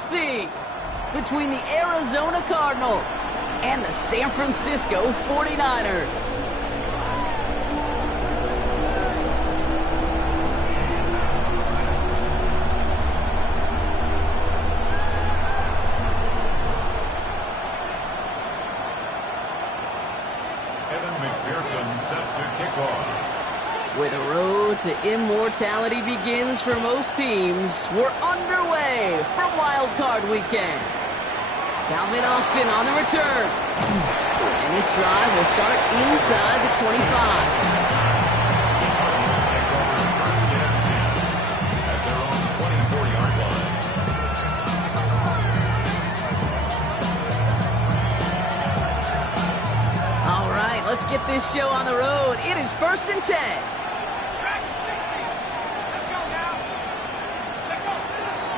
NFC between the Arizona Cardinals and the San Francisco 49ers. Where the road to immortality begins for most teams, we're underway from Wild Card Weekend. Calvin Austin on the return. And this drive will start inside the 25. All right, let's get this show on the road. It is 1st and 10.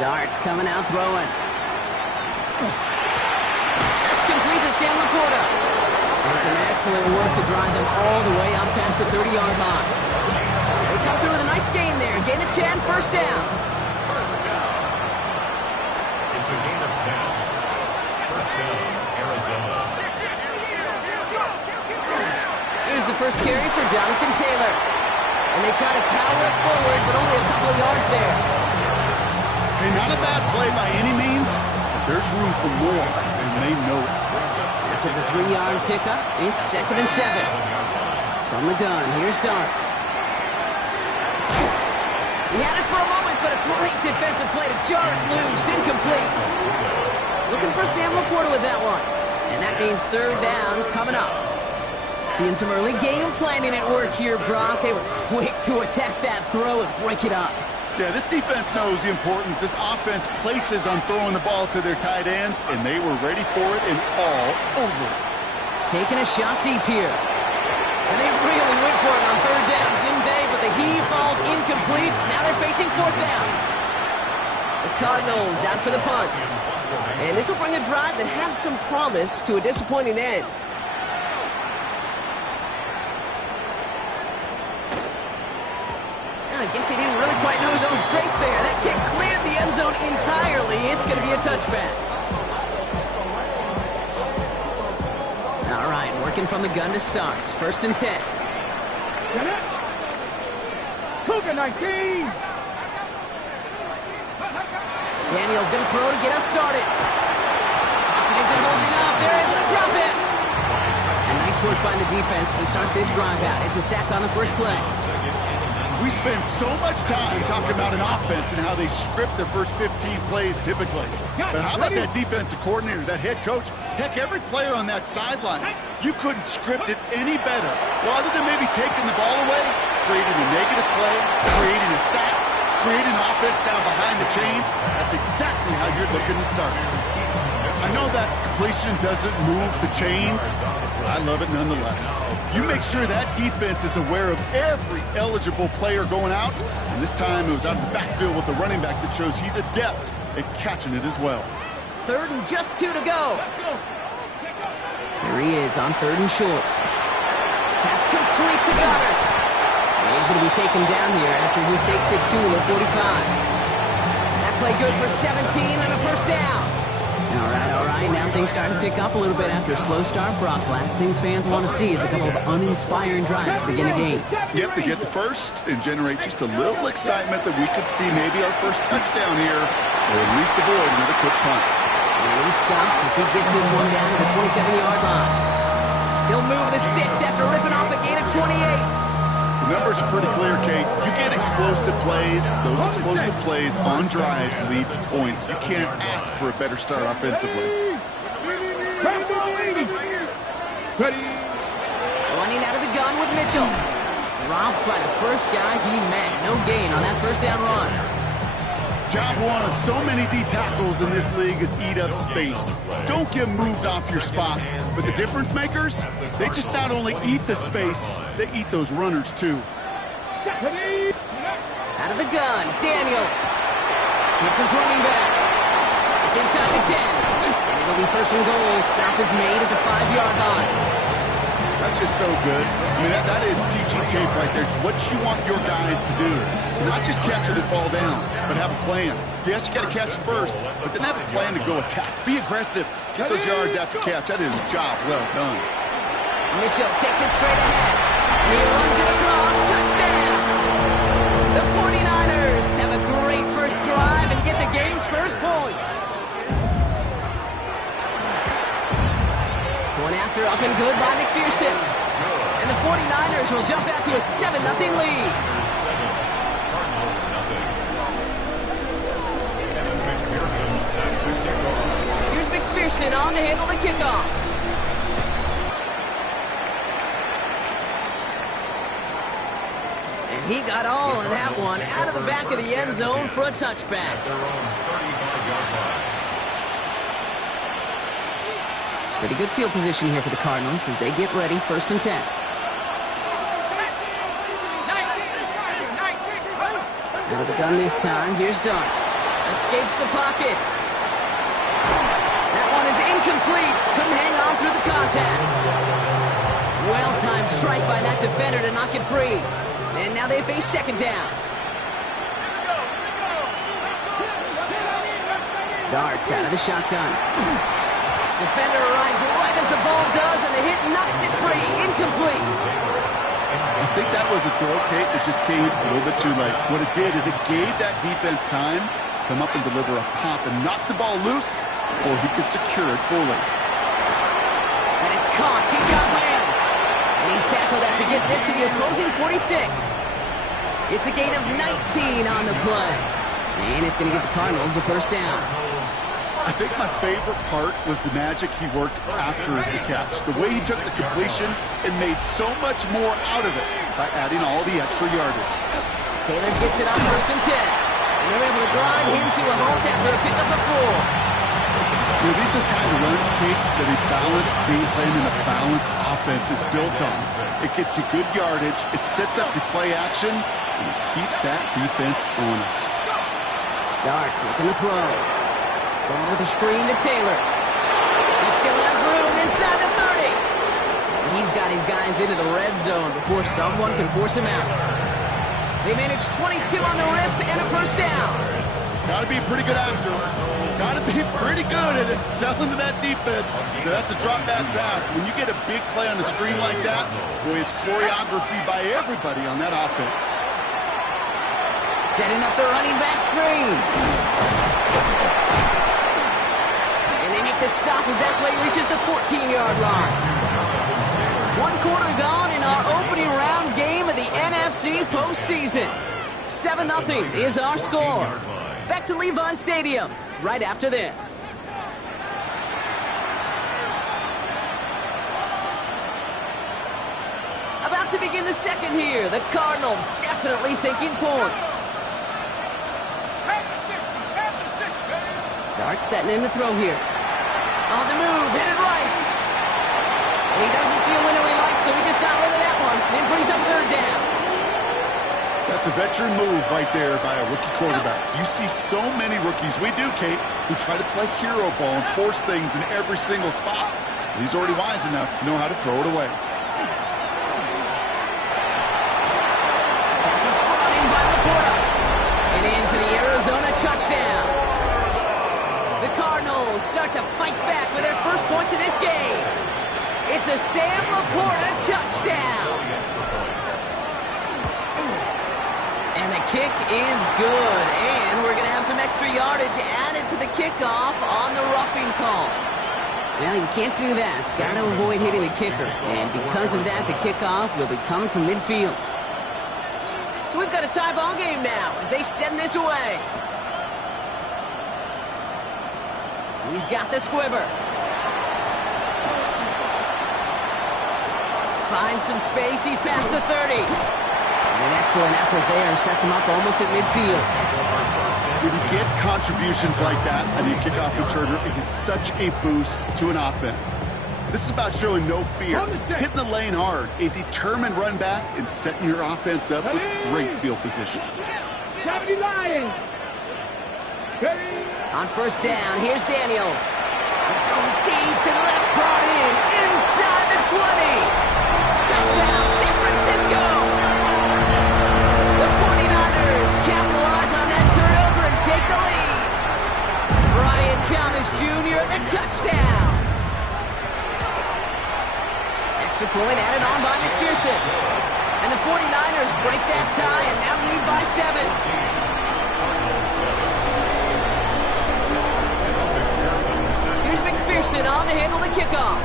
Darts coming out throwing. That's complete to Sam Laporta. And some excellent work to drive them all the way out past the 30-yard line. They come through with a nice gain there. Gain of 10, first down. It's a gain of 10. First down, Arizona. Here's the first carry for Jonathan Taylor. And they try to power it forward, but only a couple of yards there. Hey, not a bad play by any means, but there's room for more, and they know it. After the 3-yard pickup, it's 2nd and 7. From the gun, here's Dart. He had it for a moment, but a great defensive play to jar it loose, incomplete. Looking for Sam Laporta with that one. And that means 3rd down coming up. Seeing some early game planning at work here, Brock. They were quick to attack that throw and break it up. Yeah, this defense knows the importance this offense places on throwing the ball to their tight ends, and they were ready for it and all over it. Taking a shot deep here. And they really went for it on 3rd down, didn't they? But the heave falls incomplete. Now they're facing 4th down. The Cardinals out for the punt. And this will bring a drive that had some promise to a disappointing end. I guess he didn't really quite know his own strength there. That kick cleared the end zone entirely. It's going to be a touchback. All right, working from the gun to start. 1st and 10. Cougar 19. Daniel's going to throw to get us started. Pocket isn't holding up. They're able to drop it. And nice work by the defense to start this drive out. It's a sack on the first play. We spend so much time talking about an offense and how they script their first 15 plays typically. But how about that defensive coordinator, that head coach? Heck, every player on that sidelines, you couldn't script it any better. Well, other than maybe taking the ball away, creating a negative play, creating a sack, creating offense down behind the chains, that's exactly how you're looking to start. I know that completion doesn't move the chains, but I love it nonetheless. You make sure that defense is aware of every eligible player going out, and this time it was out of the backfield with the running back that shows he's adept at catching it as well. 3rd and just 2 to go. Here he is on 3rd and short. Pass complete to Goddard. And he's going to be taken down here after he takes it to the 45. That play good for 17 and a first down. All right. Now things starting to pick up a little bit after a slow start, Brock. Last things fans want to see is a couple of uninspiring drives to begin a game. Yep, they get the first and generate just a little excitement that we could see maybe our first touchdown here, or at least avoid another quick punt. And he's stopped as he gets this one down to the 27-yard line. He'll move the sticks after ripping off a gain of 28. The numbers are pretty clear, Kate. You get explosive plays. Those explosive plays on drives lead to points. You can't ask for a better start offensively. Running out of the gun with Mitchell. Dropped by the first guy he met. No gain on that first down run. Job one of so many D tackles in this league is eat up space. Don't get moved off your spot. But the difference makers, they just not only eat the space, they eat those runners too. Out of the gun, Daniels. Hits his running back. It's inside the 10. And it'll be 1st and goal. Stop is made at the 5-yard line. That's just so good. I mean, that is teaching tape right there. It's what you want your guys to do. To not just catch it and fall down, but have a plan. Yes, you got to catch it first, but then have a plan to go attack. Be aggressive. Get those yards after catch. That is a job well done. Mitchell takes it straight ahead. He runs it across. Touchdown! The 49ers have a great first drive and get the game's first points. One after up and good by McPherson. And the 49ers will jump out to a 7-0 lead. Here's McPherson on to handle the kickoff. And he got all of that one out of the back of the end zone for a touchback. Pretty good field position here for the Cardinals as they get ready, 1st and 10. Out of the gun this time, here's Dart. Escapes the pocket. That one is incomplete. Couldn't hang on through the contact. Well-timed strike by that defender to knock it free. And now they face 2nd down. Dart out of the shotgun. Defender arrives right as the ball does, and the hit knocks it free. Incomplete. I think that was a throw, Kate, that just came a little bit too late. What it did is it gave that defense time to come up and deliver a pop and knock the ball loose before he could secure it fully. That is caught. He's got Lamb. And he's tackled after getting this to the opposing 46. It's a gain of 19 on the play. And it's going to give the Cardinals a 1st down. I think my favorite part was the magic he worked after the catch. The way he took the completion and made so much more out of it by adding all the extra yardage. Taylor gets it on 1st and 10. And they're able to grind him to a halt after a pickup of 4. You know, these are the kind of runs, Kate, that a balanced game plan and a balanced offense is built on. It gets you good yardage, it sets up your play action, and it keeps that defense honest. Darts looking to throw. Going with the screen to Taylor. He still has room inside the 30. And he's got his guys into the red zone before someone can force him out. They managed 22 on the rip and a 1st down. Got to be a pretty good actor. Got to be pretty good at selling to that defense. Now, that's a drop back pass. When you get a big play on the screen like that, boy, it's choreography by everybody on that offense. Setting up the running back screen. And they make the stop as that play reaches the 14-yard line. 1 quarter gone in our opening round game of the NFC postseason. 7-0 is our score. Back to Levi's Stadium right after this. About to begin the 2nd here. The Cardinals definitely thinking points. Dart setting in the throw here. On the move, hit it right. And he doesn't see a window he likes, so he just got rid of that one. Then brings up 3rd down. That's a veteran move right there by a rookie quarterback. You see so many rookies, we do, Kate, who try to play hero ball and force things in every single spot. He's already wise enough to know how to throw it away. Pass is brought in by Laporta. And in for the Arizona touchdown. The Cardinals start to fight back with their first points of this game. It's a Sam Laporta touchdown. And the kick is good. And we're going to have some extra yardage added to the kickoff on the roughing call. Well, you can't do that. Got to avoid hitting the kicker. And because of that, the kickoff will be coming from midfield. So we've got a tie ball game now as they send this away. He's got the squibber. Finds some space. He's past the 30. And an excellent effort there. Sets him up almost at midfield. When you get contributions like that on your kickoff returner, it is such a boost to an offense. This is about showing no fear, hitting the lane hard, a determined run back, and setting your offense up with great field position. On 1st down, here's Daniels. He's throwing deep to the left, brought in, inside the 20. Touchdown, San Francisco! The 49ers capitalize on that turnover and take the lead. Brian Thomas Jr., the touchdown. Extra point added on by McPherson. And the 49ers break that tie and now lead by 7. Here's McPherson on to handle the kickoff.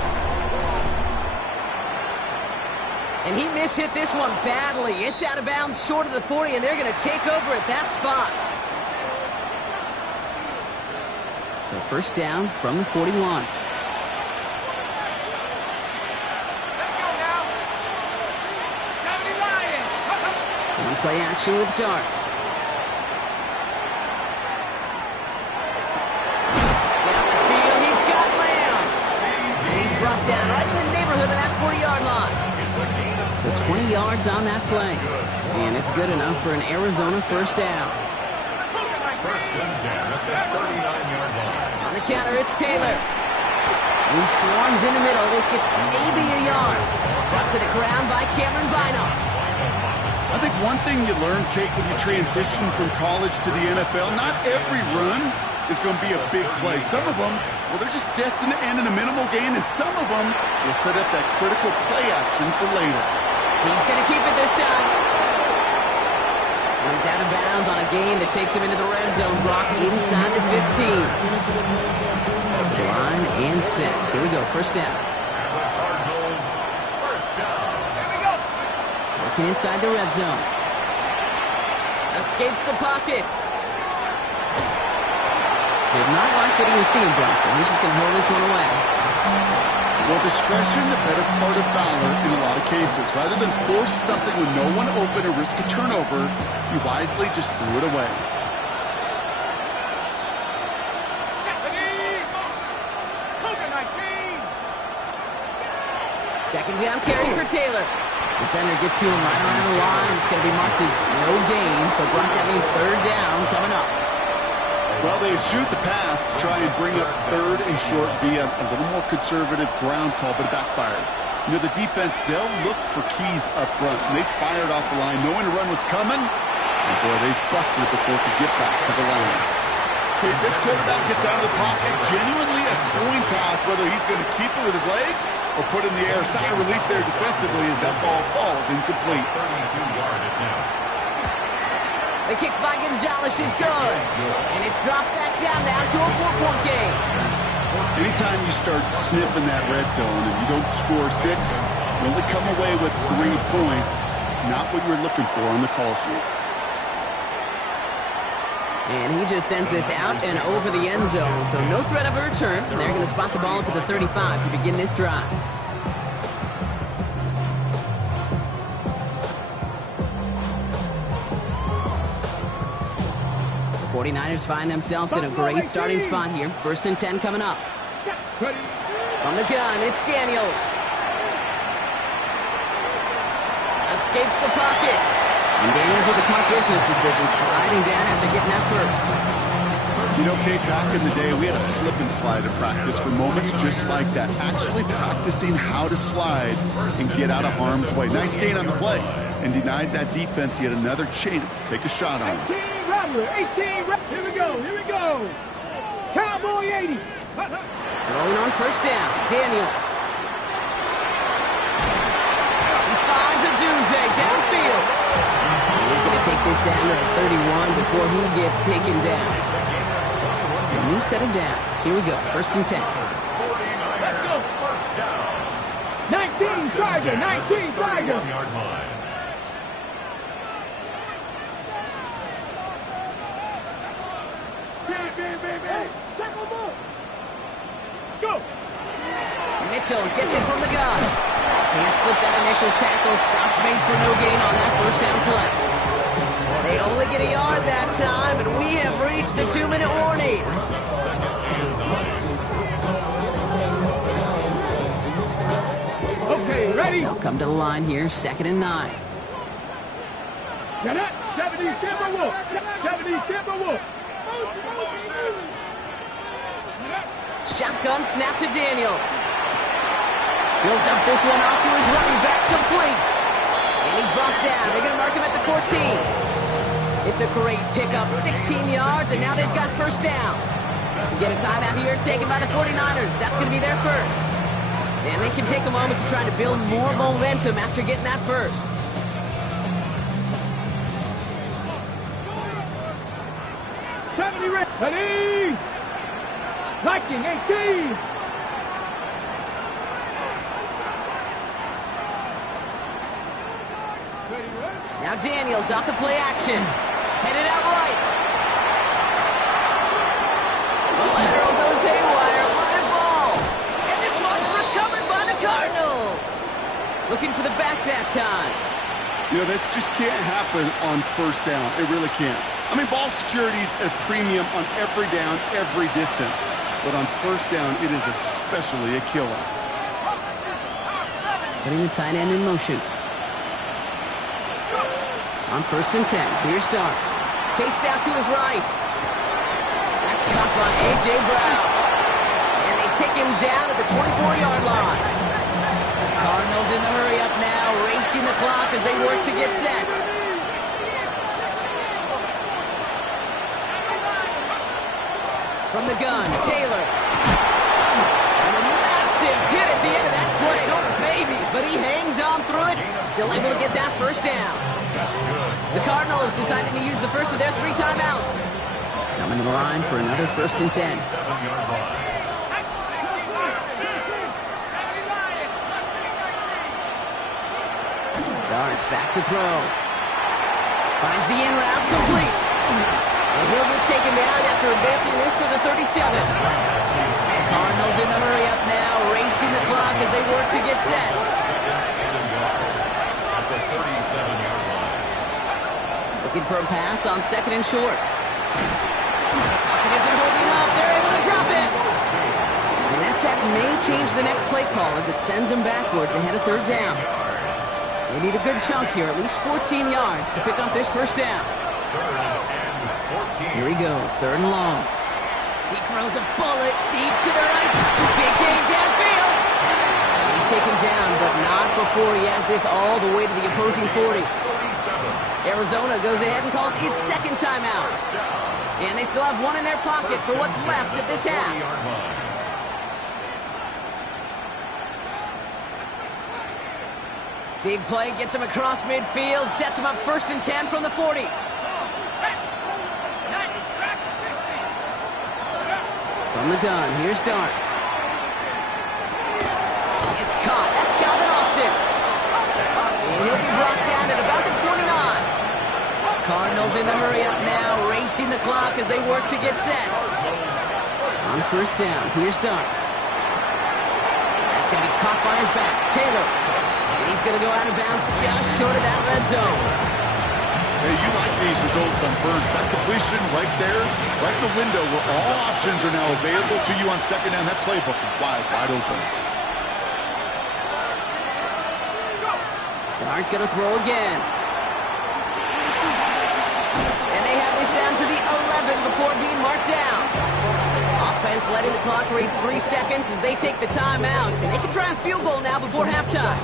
And he mishit this one badly. It's out of bounds short of the 40, and they're going to take over at that spot. So first down from the 41. Play action with Dart. Down the field, he's got Lamb. And he's brought down right in the neighborhood of that 40-yard line. So 20 yards on that play. And it's good enough for an Arizona first down. First and 10 at the 39-yard line. On the counter, it's Taylor. He swarms in the middle. This gets maybe a yard. Brought to the ground by Cameron Bynum. I think one thing you learn, Kate, when you transition from college to the NFL, not every run is going to be a big play. Some of them, well, they're just destined to end in a minimal gain, and some of them will set up that critical play action for later. He's going to keep it this time. And he's out of bounds on a gain that takes him into the red zone. Brock inside the 15. To the line and set. Here we go, first down. Inside the red zone. Escapes the pocket. Did not like what he was seeing, Bronson. He's just going to hold this one away. Well, discretion, the better part of valor in a lot of cases. Rather than force something with no one open or risk a turnover, he wisely just threw it away. Second down carry for Taylor. Defender gets to him right around the line. It's going to be marked as no gain. So, Brock, that means third down coming up. Well, they shoot the pass to try and bring up third and short via a little more conservative ground call, but it backfired. You know, the defense, they'll look for keys up front. They fired off the line knowing the run was coming. And, boy, they busted it before it could get back to the line. Okay, this quarterback gets out of the pocket, genuinely a coin toss, whether he's going to keep it with his legs or put it in the air. Sigh of relief there defensively as that ball falls incomplete. 32-yard attempt. The kick by Gonzalez is good. And it's dropped back down now to a 4-point game. Anytime you start sniffing that red zone and you don't score 6, you only come away with 3 points. Not what you were looking for on the call sheet. And he just sends this out and over the end zone. So no threat of a return. And they're going to spot the ball up at the 35 to begin this drive. The 49ers find themselves in a great starting spot here. First and 10 coming up. From the gun, it's Daniels. Escapes the pocket. And Daniels with a smart business decision, sliding down after getting that first. You know, Kate, back in the day, we had a slip and slide in practice for moments just like that. Actually practicing how to slide and get out of harm's way. Nice gain on the play. And denied that defense yet another chance to take a shot on him. 18 Rattler, 18 Rattler. Here we go, here we go. Cowboy 80. Rolling on first down, Daniels. He finds a Dunze downfield. He's going to take this down to the 31 before he gets taken down. So a new set of downs. Here we go. First and 10. Let's go. 19 Tiger, 19 Tiger. Let's go. Mitchell gets it from the gun. Can't slip that initial tackle. Stops made for no gain on that first down play. They only get a yard that time, and we have reached the 2-minute warning. Okay, ready? They'll come to the line here, 2nd and 9. Get it? 70 Timberwolf. 70 Timberwolf. Shotgun snap to Daniels. Builds up this one off to his running back, complete. And he's brought down. They're going to mark him at the 14. It's a great pickup, 16 yards, and now they've got first down. You get a timeout here taken by the 49ers. That's going to be their first. And they can take a moment to try to build more momentum after getting that first. Ready! Viking 18! Now Daniels off the play action. Headed out right. The lateral goes haywire. Live ball. And this one's recovered by the Cardinals. Looking for the back that time. You know, this just can't happen on first down. It really can't. I mean, ball security's a premium on every down, every distance. But on first down, it is especially a killer. Putting the tight end in motion. On 1st and 10, here's Starks. Chased out to his right. That's caught by A.J. Brown. And they take him down at the 24-yard line. Cardinals in the hurry up now, racing the clock as they work to get set. From the gun, Taylor. And a massive hit at the end of that play. Oh, baby. But he hangs on through it. Still able to get that first down. The Cardinals decided to use the first of their 3 timeouts. Coming to the line for another 1st and 10. Darts back to throw. Finds the in route, complete. And he'll get taken down after advancing this to the 37. Cardinals in the hurry up now, racing the clock as they work to get set. Looking for a pass on 2nd and short. Pocket isn't holding up. They're able to drop it. And that sack may change the next play call as it sends them backwards ahead of 3rd down. They need a good chunk here, at least 14 yards to pick up this first down. Here he goes, 3rd and long. He throws a bullet deep to the right. Big game downfield. He's taken down, but not before he has this all the way to the opposing 40. Arizona goes ahead and calls its 2nd timeout. And they still have 1 in their pocket for what's left of this half. Big play gets him across midfield, sets him up 1st and 10 from the 40. From the gun, here's Dart. It's caught. That's Calvin Austin. And he'll be brought down at about the 29. Cardinals in the hurry up now, racing the clock as they work to get set. On 1st down, here's Dart. That's going to be caught by his back. Taylor. And he's going to go out of bounds just short of that red zone. Hey, you like these results on first. That completion right there, right in the window where all options are now available to you on 2nd down. That playbook is wide open. Dart going to throw again. And they have this down to the 11 before being marked down. Offense letting the clock race 3 seconds as they take the timeouts. And they can try a field goal now before halftime.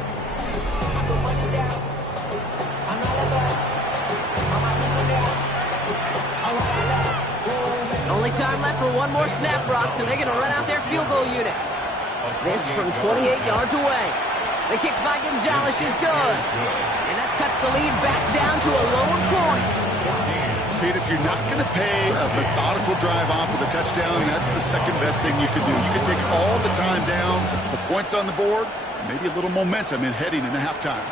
Only time left for 1 more snap, Brock, so they're going to run out their field goal unit. This from 28 yards away. The kick by Gonzalez is good. And that cuts the lead back down to a lone point. Pete, if you're not going to pay a methodical drive off with a touchdown, that's the 2nd best thing you could do. You can take all the time down, the points on the board, maybe a little momentum in heading into halftime.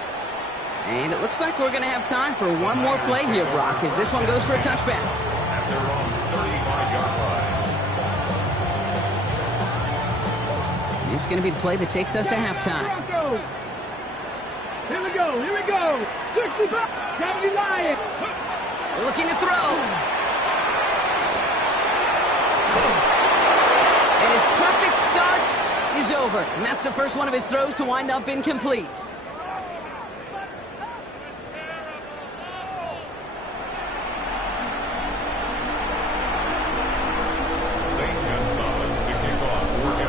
And it looks like we're going to have time for 1 more play here, Brock, as this one goes for a touchback. At their own 35-yard line. This is going to be the play that takes us to halftime. Here we go, here we go. 65, gotta be lying. Looking to throw. And his perfect start is over. And that's the first one of his throws to wind up incomplete.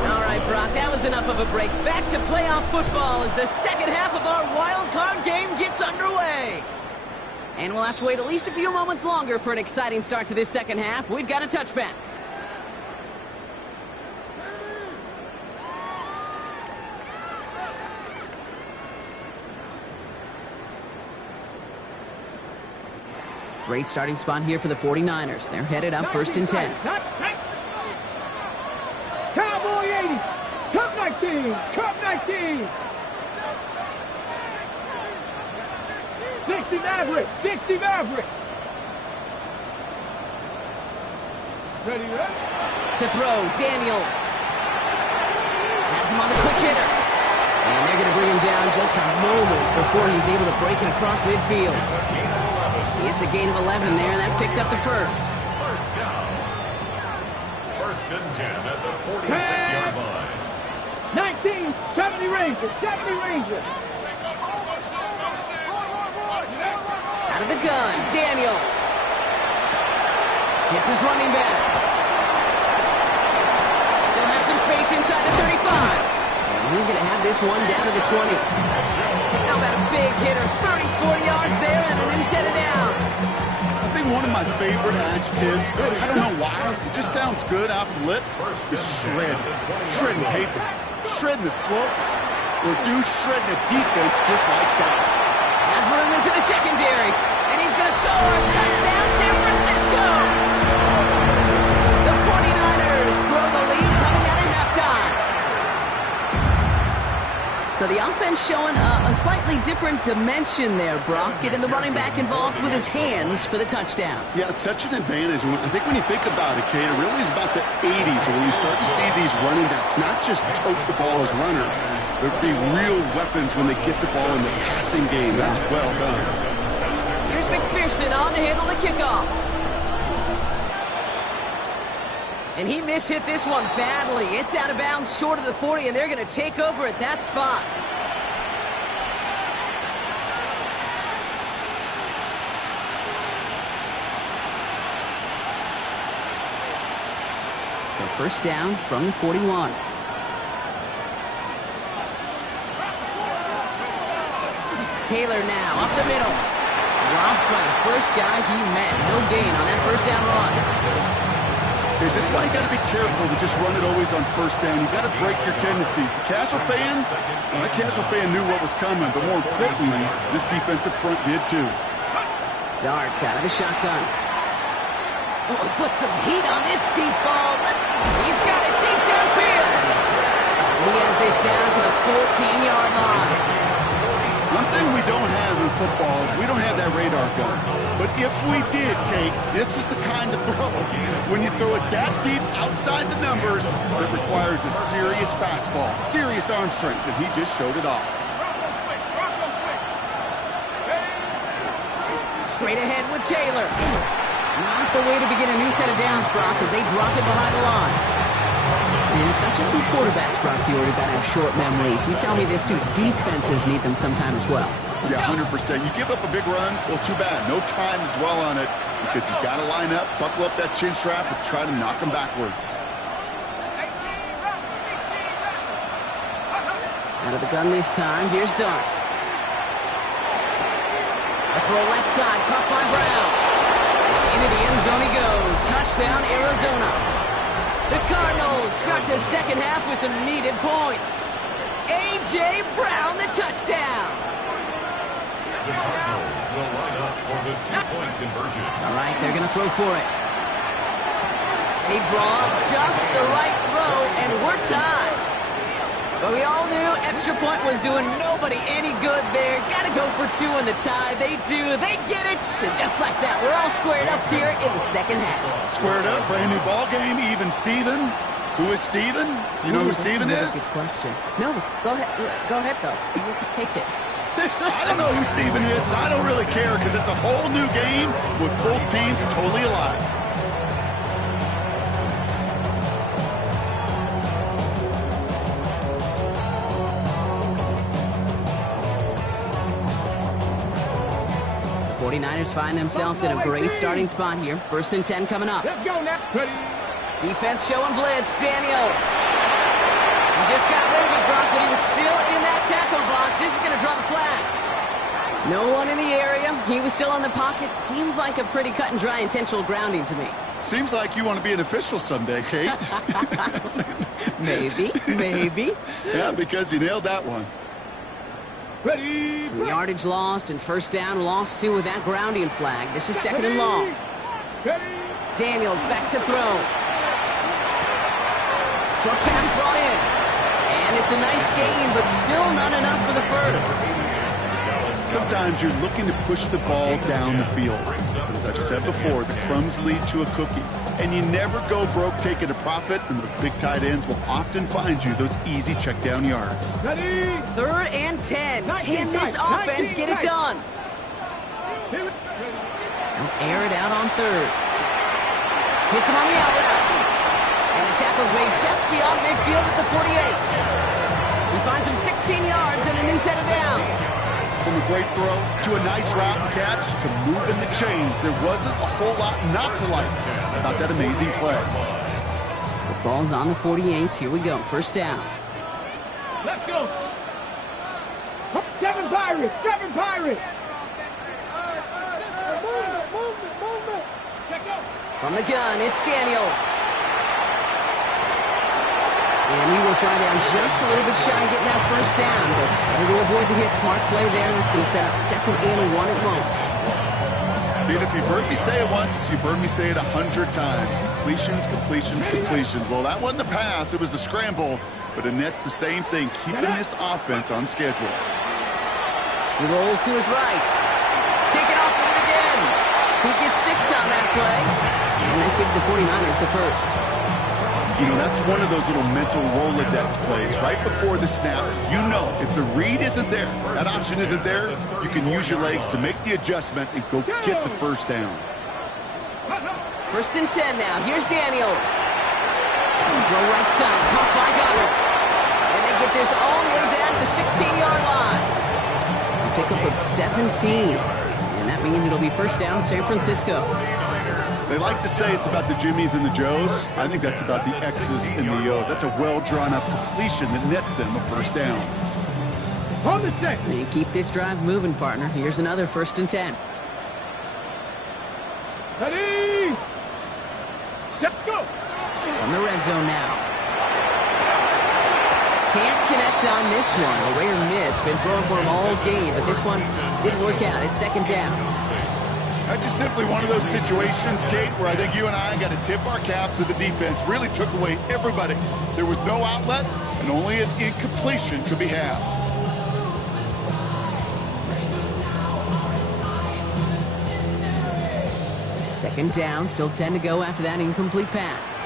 All right, Brock, that was enough of a break. Back to playoff football as the second half of our wild card game gets underway. And we'll have to wait at least a few moments longer for an exciting start to this second half. We've got a touchback. Great starting spot here for the 49ers. They're headed up 1st and 10. Cowboy 80. Cup 19. Cup 19. 60 Maverick. 60 Maverick. Ready, ready? To throw, Daniels. Has him on the quick hitter. And they're going to bring him down just a moment before he's able to break it across midfield. It's a gain of 11 there, and that picks up the first. First down. 1st and 10 at the 46-yard line. 19. 70 Rangers. 70 Rangers. Out of the gun, Daniels. Hits his running back. Still has some space inside the 35. And he's going to have this one down to the 20. How about a big hitter, 30, 40 yards there, and a new set of downs. I think one of my favorite adjectives, I don't know why, it just sounds good off the lips, is shred. Shredding paper. Shredding the slopes. Or dude shredding a defense just like that. Has room into the secondary, and he's going to score. Touchdown, San Francisco! The 49ers grow the lead coming out of halftime. So the offense showing a slightly different dimension there, Brock. Getting the running back involved with his hands for the touchdown. Yeah, such an advantage. I think when you think about it, Kate, it really is about the 80s when you start to see these running backs not just tote the ball as runners, but be real weapons when they get the ball in the passing game. That's well done. Here's McPherson on to handle the kickoff. And he mishit this one badly. It's out of bounds short of the 40, and they're going to take over at that spot. So first down from the 41. Taylor now up the middle. Drops by the first guy he met. No gain on that first down run. Okay, this is why you got to be careful to just run it always on first down. You got to break your tendencies. The casual fan, well, the casual fan knew what was coming, but more importantly, this defensive front did too. Darts out of the shotgun. Oh, he put some heat on this deep ball. He's got it deep downfield. He has this down to the 14-yard line. One thing we don't have in football is we don't have that radar gun. But if we did, Kate, this is the kind of throw, when you throw it that deep outside the numbers, that requires a serious fastball, serious arm strength, and he just showed it off. Straight ahead with Taylor. Not the way to begin a new set of downs, Brock, as they drop it behind the line. And it's not just some quarterbacks, Brock, you already got to have short memories. You tell me this, too. Defenses need them sometime as well. Yeah, 100%. You give up a big run, well, too bad. No time to dwell on it because you got to line up, buckle up that chin strap, and try to knock them backwards. Out of the gun this time. Here's Dart. A throw left side, caught by Brown. Into the end zone he goes. Touchdown, Arizona. The Cardinals start the second half with some needed points. A.J. Brown, the touchdown. The Cardinals will line up for the two-point conversion. All right, they're going to throw for it. They draw just the right throw, and we're tied. But we all knew extra point was doing nobody any good there. Got to go for two in the tie. They do. They get it. And just like that, we're all squared up here in the second half. Squared up, brand new ball game, even Steven. Who is Steven? Do you know who Steven is? Good question. No, go ahead. Go ahead, though. You take it. I don't know who Steven is, and I don't really care because it's a whole new game with both teams totally alive. The 49ers find themselves in a great starting spot here. 1st and 10 coming up. Let's go now. Ready. Defense showing blitz. Daniels. just got rid of it, Brock, but he was still in that tackle box. This is going to draw the flag. No one in the area. He was still in the pocket. Seems like a pretty cut and dry intentional grounding to me. Seems like you want to be an official someday, Kate. Maybe. Yeah, because you nailed that one. Ready. Some yardage lost and first down lost too with that grounding flag. This is second and long. Ready. Daniels back to throw. Short pass brought in. And it's a nice gain, but still not enough for the first. Sometimes you're looking to push the ball down the field. As I've said before, the crumbs lead to a cookie. And you never go broke taking a profit, and those big tight ends will often find you those easy check down yards. Ready. 3rd and 10. Can this offense get it done? They'll air it out on 3rd. Hits him on the out route. And the tackle's made just beyond midfield at the 48. He finds him 16 yards and a new set of downs. From a great throw to a nice route and catch to moving the chains, there wasn't a whole lot not to like about that amazing play. The ball's on the 48. Here we go. First down. Let's go. 7 Pirates. 7 Pirates. Movement. Check out. From the gun, it's Daniels. And he will slide down just a little bit shy of getting that first down. But able to avoid the hit. Smart play there. That's going to set up 2nd and 1 at most. Dude, if you've heard me say it once, you've heard me say it 100 times. Completions. Well, that wasn't a pass. It was a scramble. But the Nets, the same thing, keeping this offense on schedule. He rolls to his right. Taking off with it again. He gets 6 on that play. And that gives the 49ers the first. You know, that's one of those little mental Rolodex plays. Right before the snap, you know if the read isn't there, that option isn't there, you can use your legs to make the adjustment and go get the first down. 1st and 10 now. Here's Daniels. Throw right side. Caught by Goddard. And they get this all the way down to the 16-yard line. A pickup of 17. And that means it'll be first down San Francisco. They like to say it's about the Jimmies and the Joes. I think that's about the X's and the O's. That's a well-drawn-up completion that nets them a first down. On the set. You keep this drive moving, partner. Here's another 1st and 10. Ready. Let's go. From the red zone now. Can't connect on this one. A rare miss. Been throwing for him all game, but this one didn't work out. It's 2nd down. That's just simply one of those situations, Kate, where I think you and I got to tip our cap to the defense. Really took away everybody. There was no outlet, and only an incompletion could be had. Second down, still 10 to go after that incomplete pass.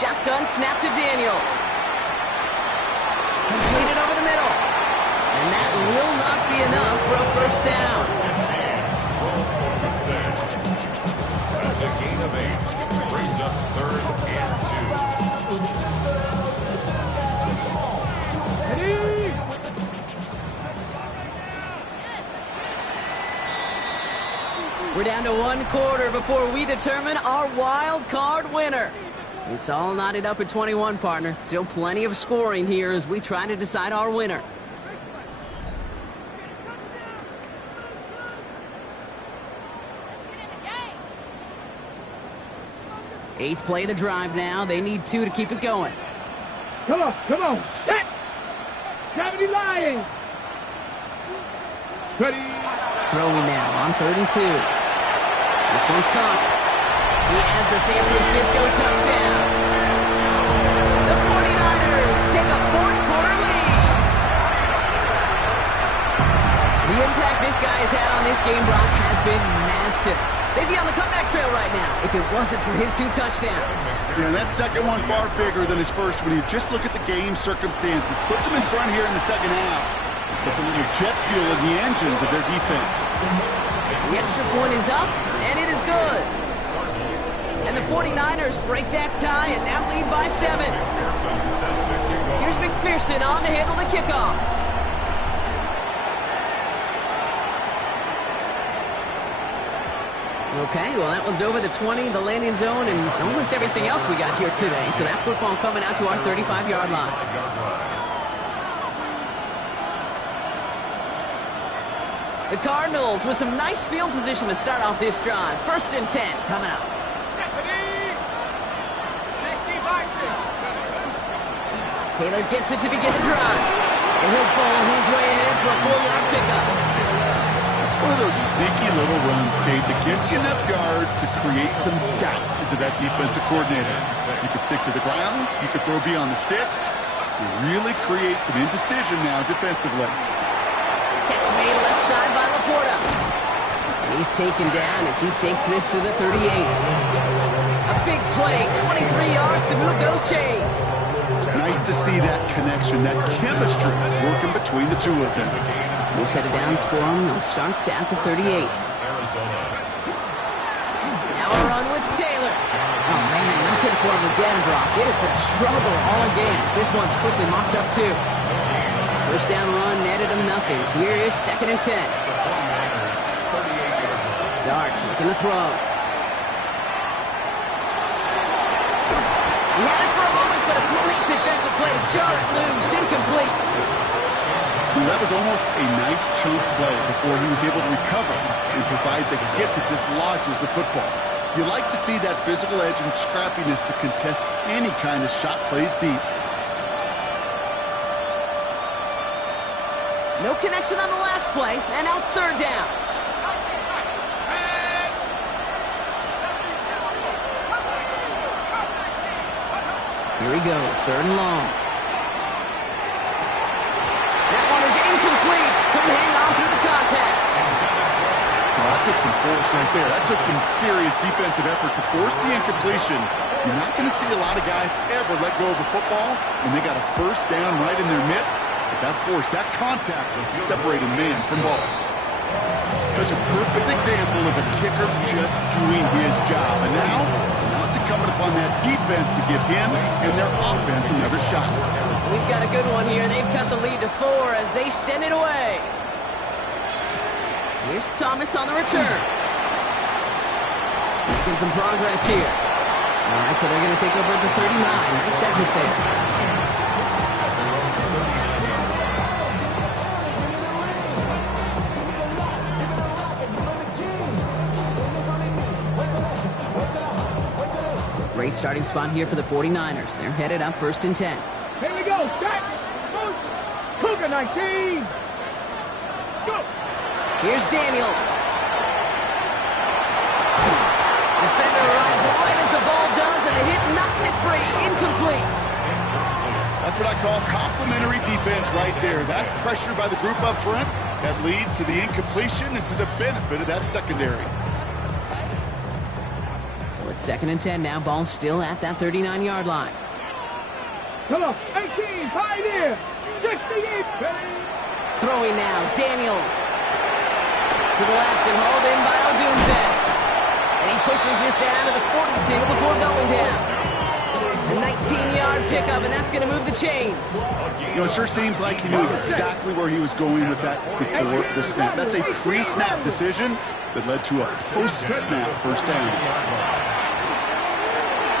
Shotgun snap to Daniels. Completed over the middle. And that will not be enough for a first down. That's a gain of 8. Brings up 3rd and 2. We're down to 1 quarter before we determine our wild card winner. It's all knotted up at 21, partner. Still plenty of scoring here as we try to decide our winner. 8th play of the drive now. They need 2 to keep it going. Come on. Set. Gravity Lions. Ready. Throwing now on 3rd and 2. This one's caught. He has the San Francisco touchdown. The 49ers take a 4th quarter lead. The impact this guy has had on this game, Brock, has been massive. They'd be on the comeback trail right now if it wasn't for his 2 touchdowns. Yeah, that second one far bigger than his first when you just look at the game circumstances. Puts him in front here in the second half. Puts a little jet fuel in the engines of their defense. The extra point is up, and it is good. And the 49ers break that tie and now lead by 7. Here's McPherson on to handle the kickoff. Okay, well, that one's over the 20, the landing zone, and almost everything else we got here today. So that football coming out to our 35-yard line. The Cardinals with some nice field position to start off this drive. 1st and 10 coming up. 60-6. Taylor gets it to begin the drive. And he'll ball his way ahead for a 4-yard pickup. It's one of those sneaky little runs, Kate, that gives you enough yards to create some doubt into that defensive coordinator. You could stick to the ground. You could throw beyond the sticks. You really create some indecision now defensively. Catch made left side by Laporta. And he's taken down as he takes this to the 38. A big play, 23 yards to move those chains. Nice to see that connection, that chemistry working between the two of them. No set of downs for him. They'll start at the 38. Now a run with Taylor. Oh, man, nothing for him again, Brock. It has been a struggle all game. This one's quickly mocked up, too. First down run netted him nothing. Here is 2nd and 10. Darts looking to throw. He had it for a moment, but a great defensive play to jar it loose. Incomplete. That was almost a nice chunk play before he was able to recover and provide the hit that dislodges the football. You like to see that physical edge and scrappiness to contest any kind of shot plays deep. No connection on the last play, and now it's 3rd down. Here he goes, 3rd and long. That one is incomplete. Couldn't hang on through the contact. Well, that took some force right there. That took some serious defensive effort to force the incompletion. You're not going to see a lot of guys ever let go of the football when they got a 1st down right in their midst. But that force, that contact, separated man from ball. Such a perfect example of a kicker just doing his job. And now it's incumbent upon that defense to give him and their offense another shot. We've got a good one here. They've cut the lead to 4 as they send it away. Here's Thomas on the return. Making some progress here. All right, so they're going to take over at the 39. Nice effort there. Great starting spot here for the 49ers. They're headed up 1st and 10. Here we go. Set. Cougar 19. Go. Here's Daniels. Defender arrives right as the ball does, and the hit knocks it free. Incomplete. That's what I call complimentary defense right there. That pressure by the group up front, that leads to the incompletion and to the benefit of that secondary. So it's 2nd and 10 now. Ball still at that 39-yard line. Come on. 18. Pioneer. 68. Throwing now. Daniels. To the left and hauled in by Odunze. And he pushes this down to the 42 before going down. A 19-yard pickup, and that's going to move the chains. You know, it sure seems like he knew exactly where he was going with that before the snap. That's a pre-snap decision that led to a post-snap 1st down.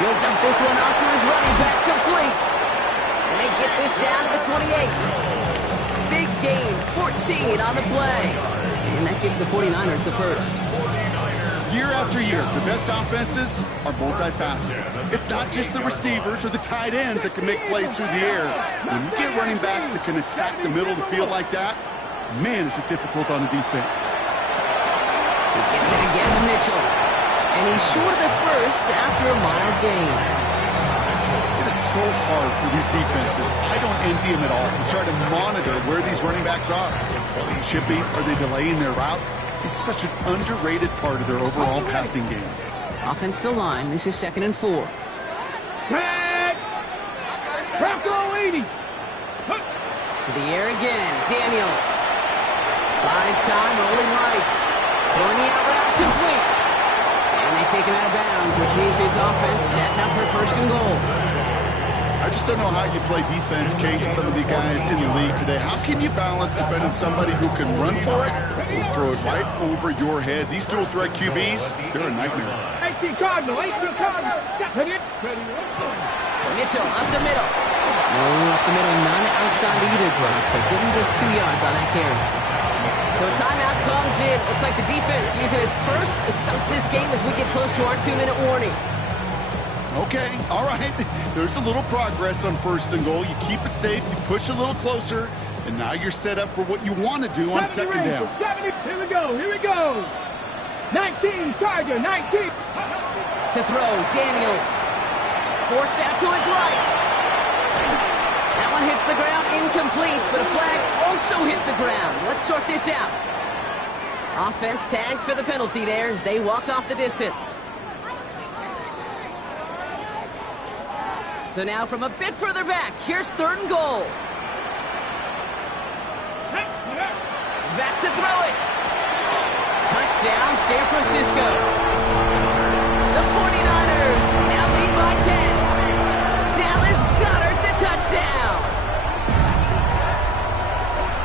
He'll dump this one off to his running back, complete. And they get this down to the 28. Big gain, 14 on the play. And that gives the 49ers the 1st. Year after year, the best offenses are multifaceted. It's not just the receivers or the tight ends that can make plays through the air. When you get running backs that can attack the middle of the field like that, man, is it difficult on the defense. He gets it again to Mitchell. And he's short of the 1st after a mild gain. It is so hard for these defenses. I don't envy them at all. You try to monitor where these running backs are. Are they chipping? Are they delaying their route? He's such an underrated part of their overall passing game. Offensive line. This is 2nd and 4. Tag. Bronco 80. To the air again. Daniels. Buys time, rolling right. Throwing the out route, complete. And they take him out of bounds, which means his offense setting up for 1st and goal. I I just don't know how you play defense, Kate, and some of the guys in the league today. How can you balance defending somebody who can run for it or throw it right over your head? These dual threat QBs, they're a nightmare. 18 Cardinal, 18 Cardinal. Mitchell up the middle. No, up the middle, none outside either, Brock. So give him just 2 yards on that carry. So a timeout comes in. Looks like the defense using its first stops this game as we get close to our 2-minute warning. Okay, all right. There's a little progress on 1st and goal. You keep it safe, you push a little closer, and now you're set up for what you want to do on 2nd down. 70, here we go, here we go. 19, Charger, 19. To throw, Daniels. Forced out to his right. That one hits the ground, incomplete, but a flag also hit the ground. Let's sort this out. Offense tagged for the penalty there as they walk off the distance. So now from a bit further back, here's 3rd and goal. Back to throw it. Touchdown, San Francisco. The 49ers now lead by 10. Dallas Goedert the touchdown.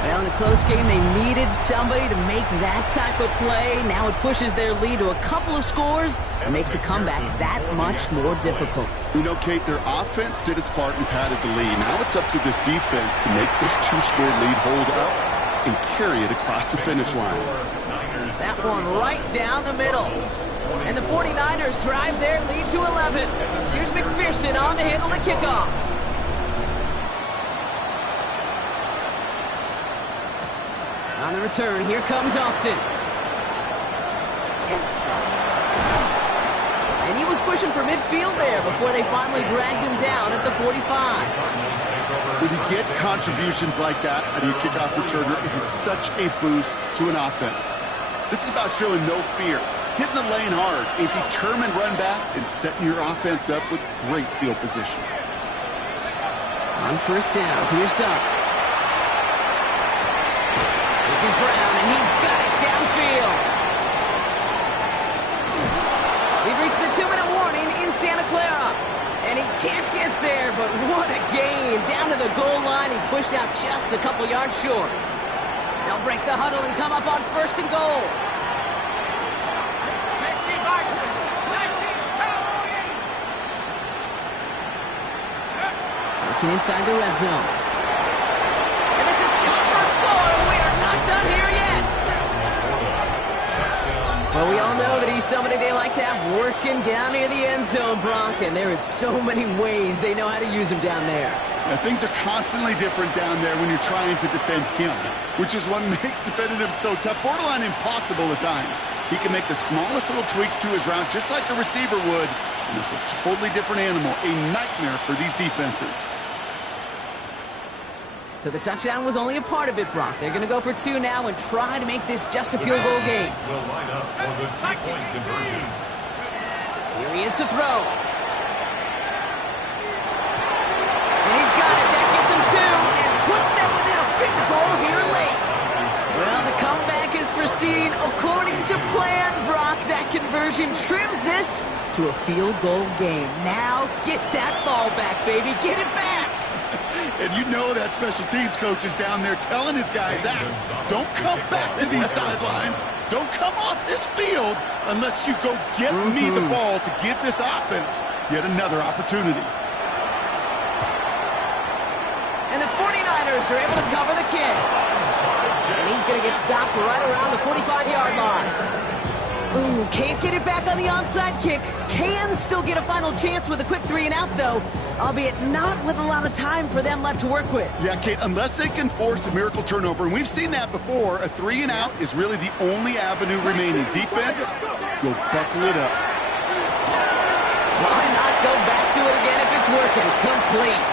Well, in a close game, they needed somebody to make that type of play. Now it pushes their lead to a couple of scores and makes a comeback that much more difficult. You know, Kate, their offense did its part and padded the lead. Now it's up to this defense to make this 2-score lead hold up and carry it across the finish line. That one right down the middle. And the 49ers drive their lead to 11. Here's McPherson on to handle the kickoff. On the return, here comes Austin. And he was pushing for midfield there before they finally dragged him down at the 45. When you get contributions like that out of your kickoff returner, it is such a boost to an offense. This is about showing no fear, hitting the lane hard, a determined run back, and setting your offense up with great field position. On 1st down, here's Duck. This is Brown, and he's got it downfield. We've reached the 2-minute warning in Santa Clara. And he can't get there, but what a gain. Down to the goal line, he's pushed out just a couple yards short. They'll break the huddle and come up on 1st and goal. 60 Bison, 19 Cowboys. Working inside the red zone. And this is cut for a score, and we are not done here yet. Well, we all know that he's somebody they like to have working down near the end zone, Brock, and there is so many ways they know how to use him down there. Now, things are constantly different down there when you're trying to defend him, which is what makes defending him so tough, borderline impossible at times. He can make the smallest little tweaks to his route just like a receiver would, and it's a totally different animal, a nightmare for these defenses. So the touchdown was only a part of it, Brock. They're going to go for 2 now and try to make this just a field goal game. Will line up for the 2-point conversion. Here he is to throw. And he's got it. That gets him 2 and puts them within a field goal here late. Well, the comeback is proceeding according to plan, Brock. That conversion trims this to a field goal game. Now get that ball back, baby. Get it back. And you know that special teams coach is down there telling his guys that. Don't come back to these sidelines. Don't come off this field unless you go get me the ball to give this offense yet another opportunity. And the 49ers are able to cover the kick. And he's going to get stopped right around the 45-yard line. Ooh, can't get it back on the onside kick. Can still get a final chance with a quick 3-and-out, though, albeit not with a lot of time for them left to work with. Yeah, Kate, unless they can force a miracle turnover, and we've seen that before, a 3-and-out is really the only avenue remaining. Defense, go buckle it up. Why not go back to it again if it's working? Complete.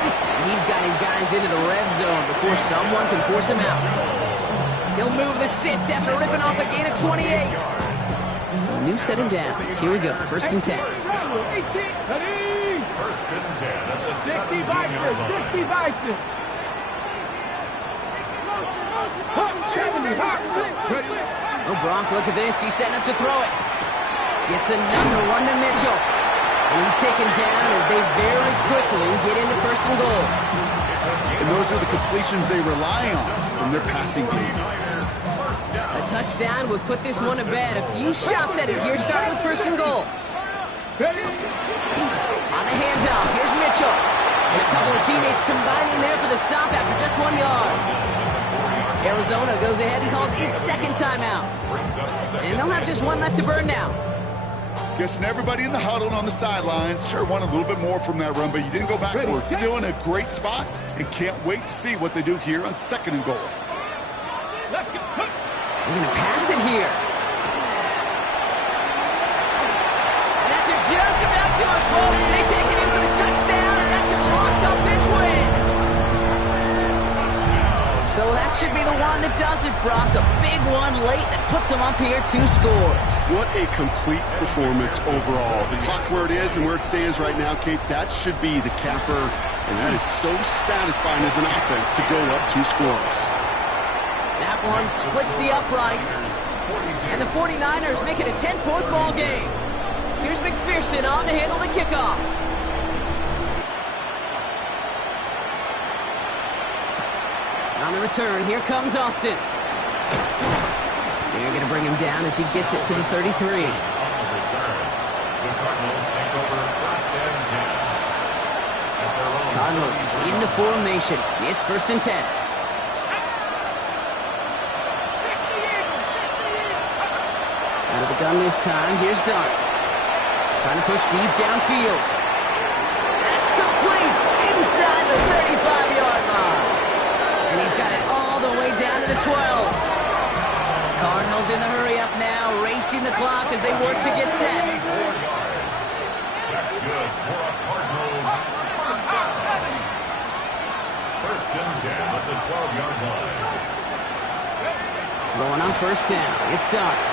And he's got his guys into the red zone before someone can force him out. He'll move the sticks after ripping off a gain of 28. So a new set of downs. Here we go. 1st and 10. 1st and 10 at the 17-yard line. 60 Bison. 70 Oh, Brock, look at this. He's setting up to throw it. Gets another one to Mitchell. And he's taken down as they very quickly get into first and goal. And those are the completions they rely on in their passing game. A touchdown would put this one to bed. A few shots at it here, starting with first and goal. On the handoff, here's Mitchell. And a couple of teammates combining there for the stop after just 1 yard. Arizona goes ahead and calls its second timeout. And they'll have just one left to burn now. Guessing everybody in the huddle and on the sidelines sure want a little bit more from that run, but you didn't go backwards. Still in a great spot and can't wait to see what they do here on second and goal. They're going to pass it here. And that should just about do it, folks. They take it in for the touchdown, and that should lock up this win. So that should be the one that does it, Brock. A big one late that puts them up here 2 scores. What a complete performance overall. The clock where it is and where it stands right now, Kate, that should be the capper. And that is so satisfying as an offense to go up 2 scores. That one splits the uprights. And the 49ers make it a 10-point ball game. Here's McPherson on to handle the kickoff. On the return, here comes Austin. They're going to bring him down as he gets it to the 33. On the return, the Cardinals take over first and 10. At their own Cardinals into formation. It's first and 10. Out of the gun this time, here's Dart. Trying to push deep downfield. That's complete inside the 35-yard line. And he's got it all the way down to the 12. Cardinals in the hurry-up now, racing the clock as they work to get set. 4 yards. That's good for a Cardinals first down. First and 10 at the 12-yard line. Going on first down, it's Dart.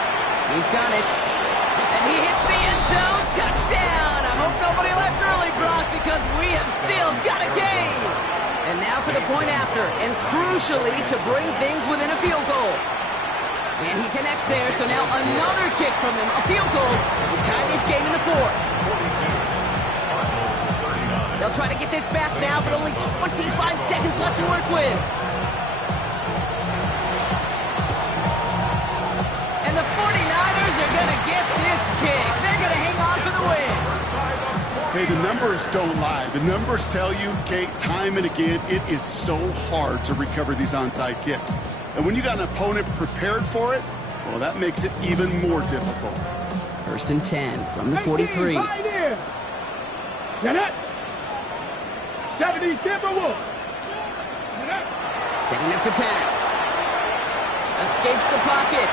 He's got it. And he hits the end zone. Touchdown! I hope nobody left early, Brock, because we have still got a game. And now for the point after, and crucially to bring things within a field goal. And he connects there, so now another kick from him, a field goal, to tie this game in the 4th. They'll try to get this back now, but only 25 seconds left to work with. And the 49ers are going to get this kick. They're going to hang on for the win. Hey, the numbers don't lie. The numbers tell you, Kate, time and again, it is so hard to recover these onside kicks. And when you got an opponent prepared for it, well, that makes it even more difficult. First and 10 from the 43. Get it. 70 Timberwolves. Setting up to pass. Escapes the pocket.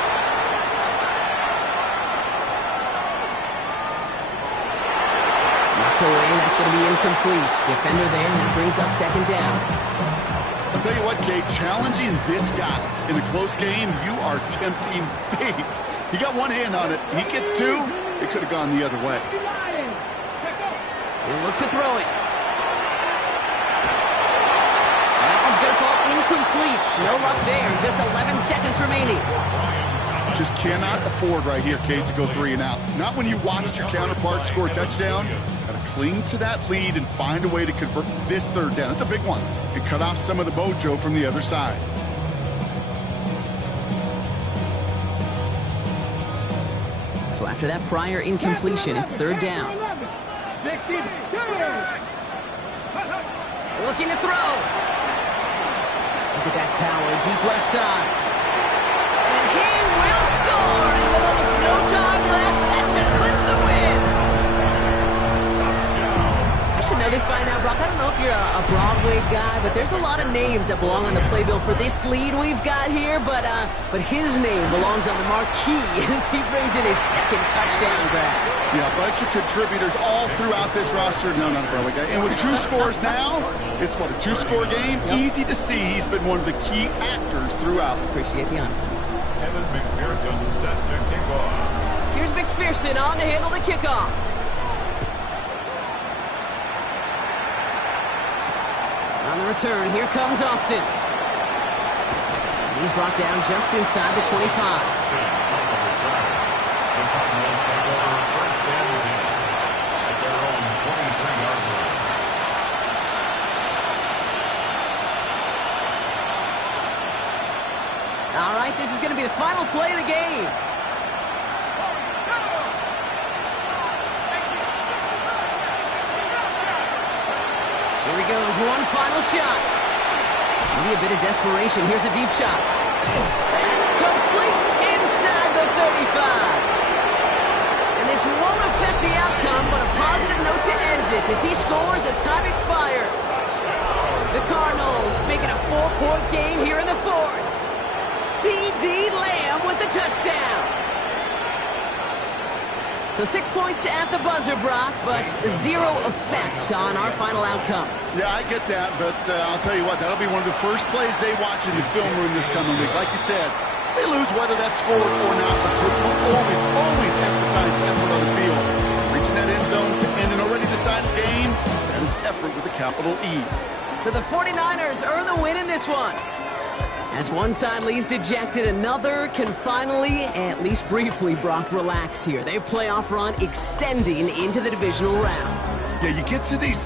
Knocked away, that's going to be incomplete. Defender there, and it brings up second down. I'll tell you what, Kate, challenging this guy in a close game, you are tempting fate. He got one hand on it. He gets 2. It could have gone the other way. He'll look to throw it. That one's going to fall incomplete. No luck there. Just 11 seconds remaining. Just cannot afford right here, Kate, to go 3 and out. Not when you watched your counterpart score a touchdown. Got to cling to that lead and find a way to convert this 3rd down. It's a big one. And cut off some of the mojo from the other side. So after that prior incompletion, it's 3rd down. Looking to throw. Look at that power, deep left side. And he will score! And with almost no time left, that should clinch the win! I should know this by now, Brock. I don't know if you're a Broadway guy, but there's a lot of names that belong on the playbill for this lead we've got here, but his name belongs on the marquee as he brings in his 2nd touchdown grab. Yeah, a bunch of contributors all throughout this roster. No, not a Broadway guy. And with 2 scores now, it's what, a 2-score game? Yep. Easy to see he's been one of the key actors throughout. Appreciate the honesty. Evan McPherson set to kick off. Here's McPherson on to handle the kickoff. On the return, here comes Austin. And he's brought down just inside the 25. On the return, the Cardinals take over first and 10 at their own this is going to be the final play of the game. Here he goes, one final shot. Maybe a bit of desperation. Here's a deep shot. That's complete inside the 35. And this won't affect the outcome, but a positive note to end it as he scores as time expires. The Cardinals make it a 4-point game here in the fourth. C.D. Lamb with the touchdown. So 6 points at the buzzer, Brock, but 0 effect on our final outcome. Yeah, I get that, but I'll tell you what, that'll be one of the first plays they watch in the film room this coming week. Like you said, they lose whether that's scored or not, but coach will always emphasize effort on the field. Reaching that end zone to end an already decided game, that is effort with a capital E. So the 49ers earn the win in this one. As one side leaves dejected, another can finally, at least briefly, Brock, relax here. Their playoff run extending into the divisional round. Yeah, you get to these